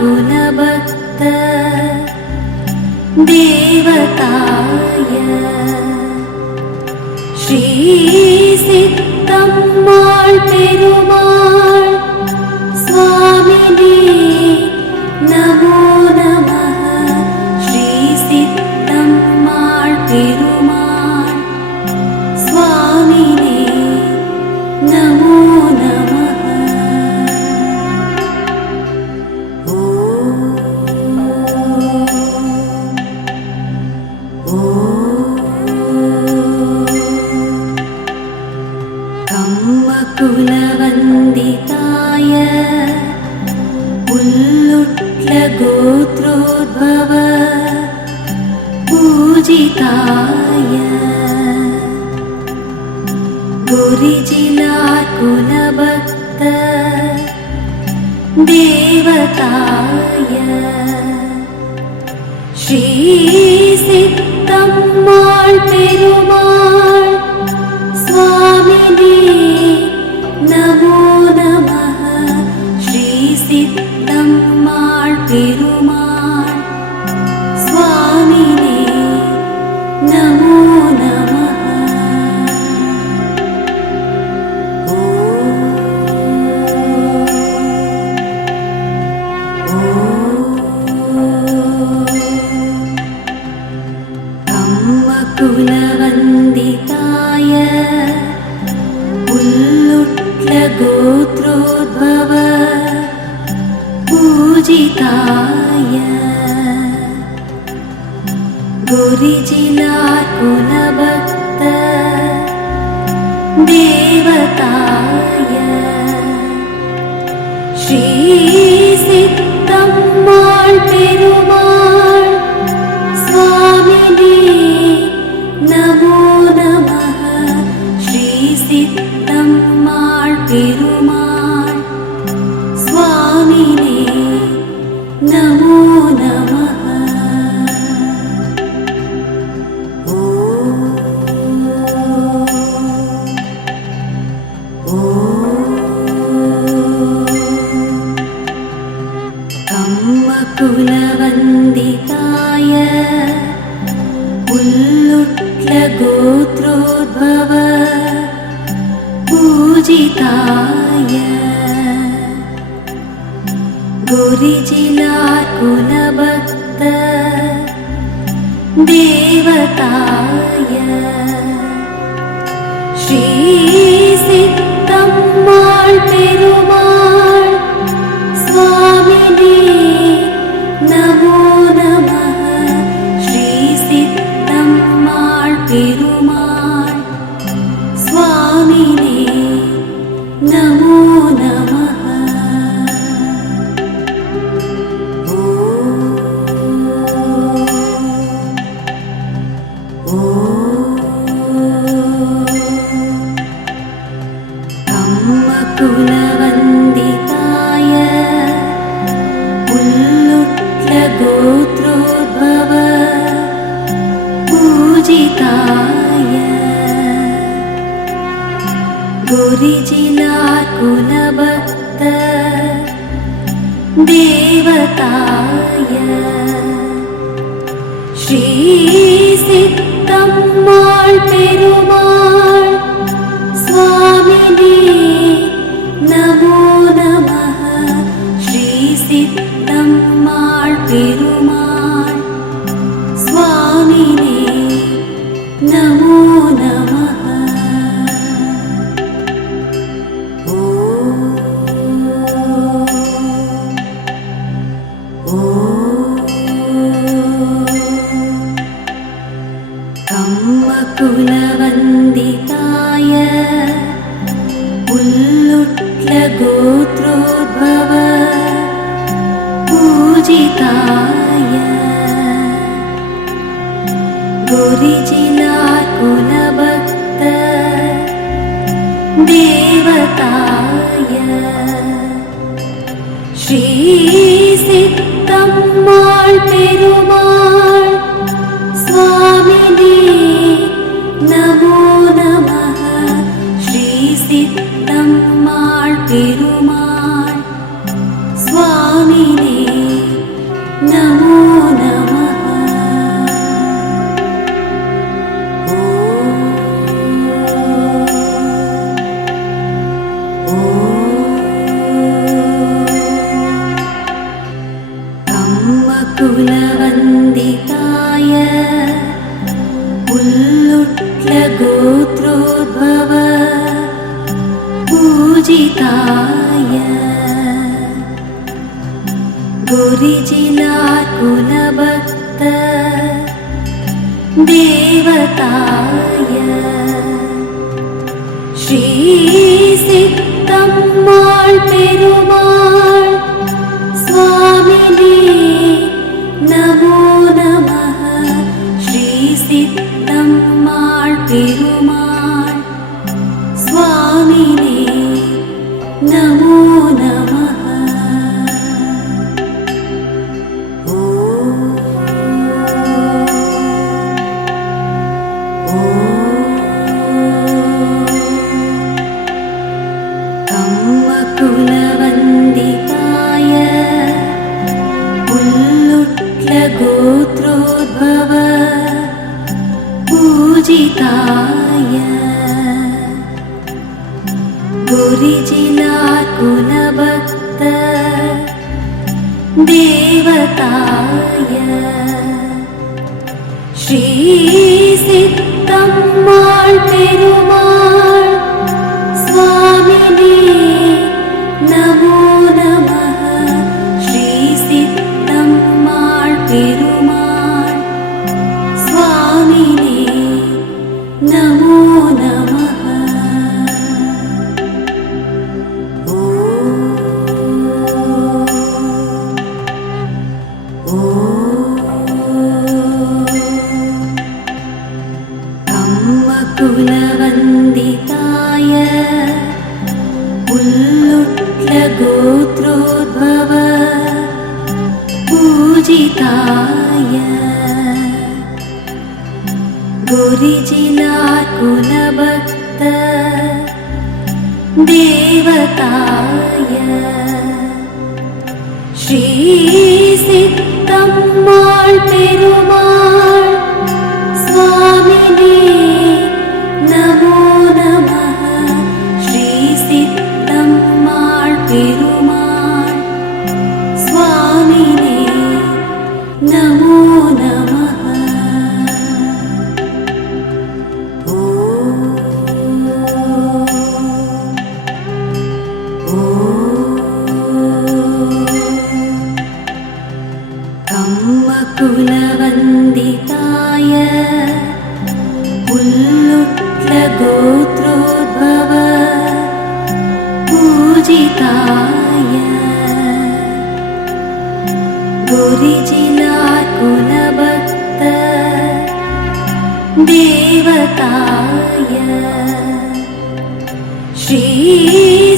कुलभक्त देवताय श्री सिद्धम्माள் पेरुमाள் स्वामिने नमो नमः। श्री सिद्धम्माள் पेरुमाள் स्वामिने नमो नमः। कुलवन्दिताय उल्लुट्लगोत्रोद्भव पूजिताय गुरिजिलाकुलभक्त देवताय श्री सिद्धम्माள் पेरुमाள் स्वामिने नमो नमः। श्री सिद्धम्माள் पेरुमाள் स्वामिने नमो नमः। कुलवन्दिताय उल्लुट्लगोत्रोद्भव पूजिताय गुरिजिलाकुलभक्त देवताय श्री सिद्धम्माள் पेरुमाள் स्वामिने नमो नमः। श्री सिद्धम्माள் पेरुमाள் स्वामिने नमो नमः। कुलवन्दिताय उल्लुट्लगोत्रोद्भव पूजिताय गुरिजिलाकुलभक्त देवताय श्री सिद्धम्माள் पेरुमाள் स्वामिने नमो नमः। श्री सिद्धम्माள் पेरुमाள் स्वामिने नमो नमः। कुलवन्दिताय उल्लुट्लगोत्रोद्भव पूजिताय गुरिजिलाकुलभक्त देवताय श्री सिद्धम्माள் पेरुमाள் स्वामिने नमो नमः। श्री सिद्धम्माள் पेरुमाள் स्वामिने नमो नमः। कुलवन्दिताय उल्लुट्लगोत्रोद्भव पूजिताय ஸ்ரீ சித்தம்மாள் பெருமாள் சுவாமினே நமோ நமः. ஸ்ரீ சித்தம்மாள் பெருமாள் சுவாமினே நமோ நமः. குலவந்திதாய புல்லுட்ல கோத்ரோத்பவ பூஜிதாய குருஜிலார் குலபக்த தேவதாய ஸ்ரீ சித்தம்மாள் பெருமாள் சுவாமினே நமோ நமः. ஸ்ரீ சித்தம்மாள் பெருமாள் சுவாமினே நமோ நமः. குலவந்திதாய புல்லுட்ல கோத்ரோத்பவ பூஜிதாய குருஜிலார் குலபக்த தேவதாய ஸ்ரீ சித்தம்மாள் பெருமாள் சுவாமினே நமோ நமः. ஸ்ரீ சித்தம்மாள் பெருமாள் சுவாமினே நமோ நமः. குலவந்திதாய புல்லுட்ல கோத்ரோத்பவ பூஜிதாய குருஜிலார் குலபக்த தேவதாய ஸ்ரீ சித்தம்மாள் பெருமாள் சுவாமினே நமோ நமः. ஸ்ரீ சித்தம்மாள் பெருமாள் சுவாமினே நமோ நமः. குலவந்திதாய புல்லுட்ல கோத்ரோத்பவ பூஜிதாய குருஜிலார் குலபக்த தேவதாய ஸ்ரீ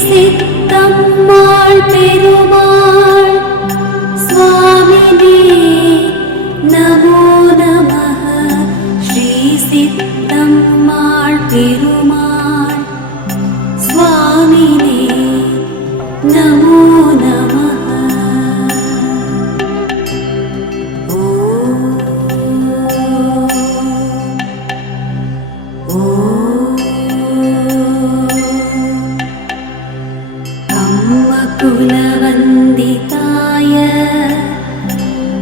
சித்தம்மாள் பெருமாள் சுவாமினே நமோ நமः. ஸ்ரீ சித்தம்மாள் பெருமாள் சுவாமினே நமோ நமः. குலவந்திதாய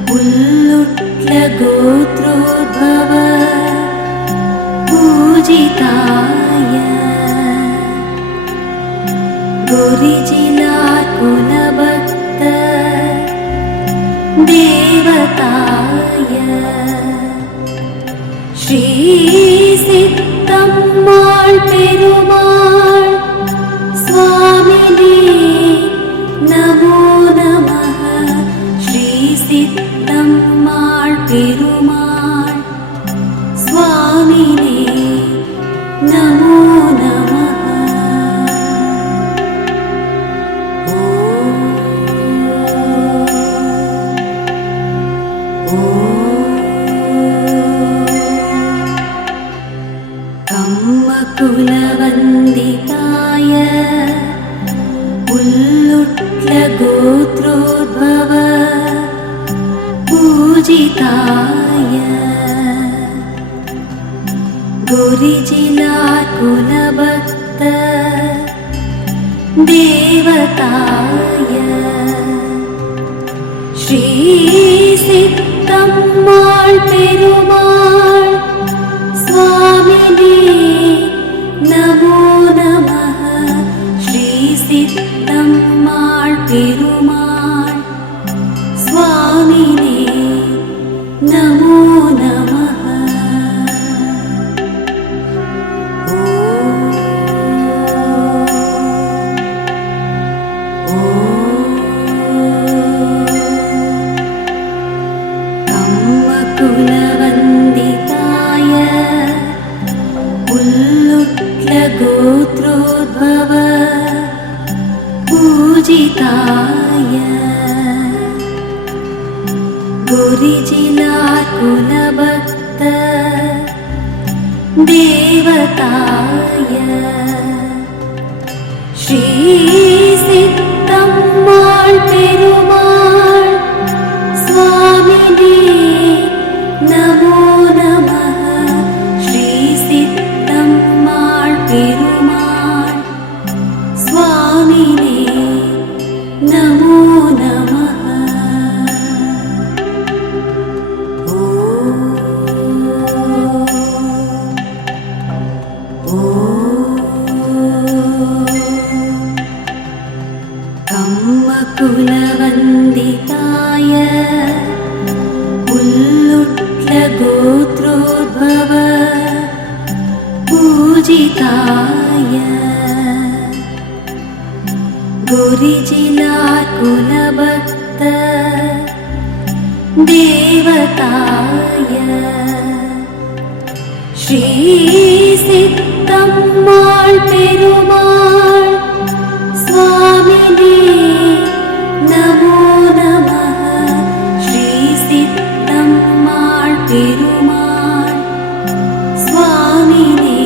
புல்லுட்ல கோத்ரோத்பவ பூஜிதாய குருஜிலார் குலபக்த தேவதாய ஸ்ரீ சித்தம்மாள் பெருமாள் சுவாமினே நமோ நமः. ஸ்ரீ சித்தம்மாள் பெருமாள் சுவாமினே நமோ நமः. उल्लुट्लगोत्रोद्भव पूजिताय गुरुजिलाकुलभक्त देवताय श्री सिद्धम्माள் पेरुमाள் स्वामिने नमो नमः श्री सिद्धम्माள் पेरुमाள் स्वामिने नमो नमः कुलवन्दिताय उल्लुट्लगोत्रोद्भव पूजिताय गुरुजिलाकुलभक्त देवताय श्री सिद्धम्माள் पेरुमाள் स्वामिने नमो नमः श्री सिद्धम्माள் पेरुमाள் स्वामिने नमो नमः कुलवन्दिताय उल्लुट्लगोत्रोद्भव पूजिताय गुरुजिलाकुलभक्त देवताय श्री सिद्धम्माள் पेरुमाள் स्वामिने नमो नमः श्री सिद्धम्माள் पेरुमाள் स्वामिने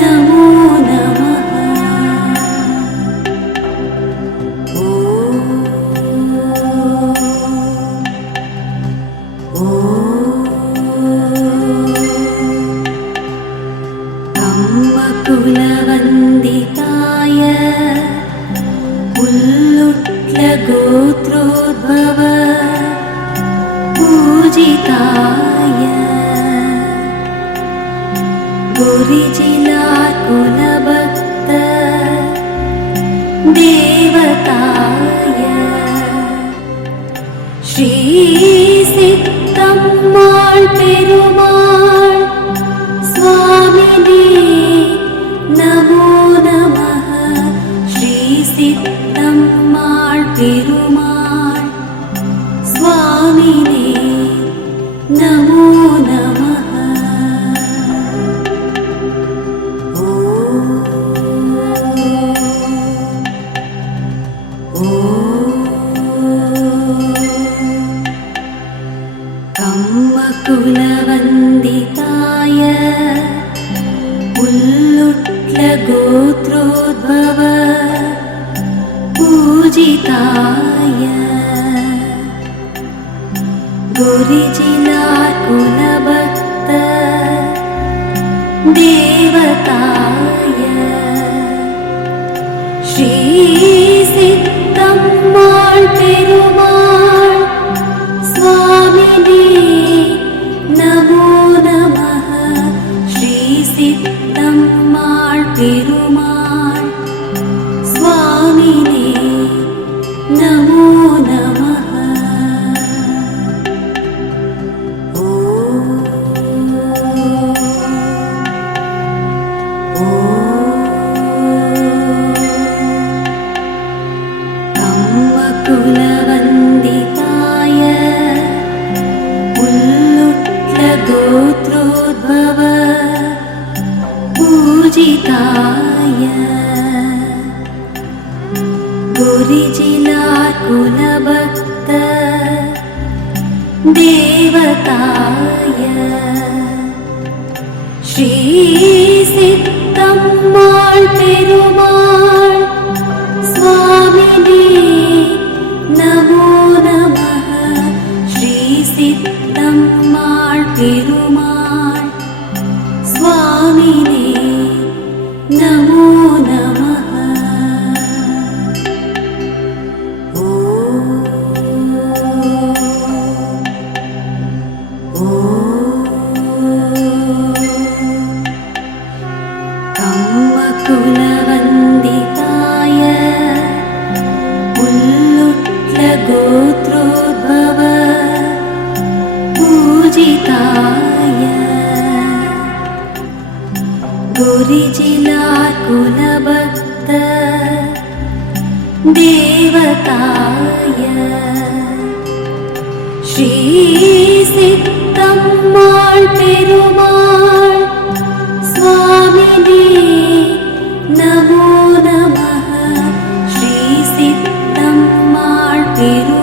नमो नमः कुलवन्दिताय उल्लुट्लगोत्रोद्भव पूजिताय गुरुजिलाकुलभक्त देवताय श्री सिद्धम्माள் पेरुमाள் स्वामिने नमो नमः श्री सिद्धम्माள் पेरुमाள் स्वामिने नमो नमः कुलवन्दिताय उल्लुट्लगोत्रोद्भव पूजिताय गुरुजिलाकुलभक्त देवताय श्री सिद्धम्माள் पेरुमाள் स्वामिने नमो नमः श्री सिद्धम्माள் पेरुमाள் स्वामिने नमो नमः कुलवन्दिताय उल्लुट्लगोत्रोद्भव पूजिताय गुरुजिलाकुलभक्त देवताय श्री सिद्धम्माள் पेरुमाள் स्वामिने गोत्रोद्भव पूजिताय गुरिजिलार् कुलभक्त देवताय श्री सिद्धम्माळ் पेरुमाळ் स्वामिने नमो नमः श्री सिद्धम्माळ் पेरुमाळ்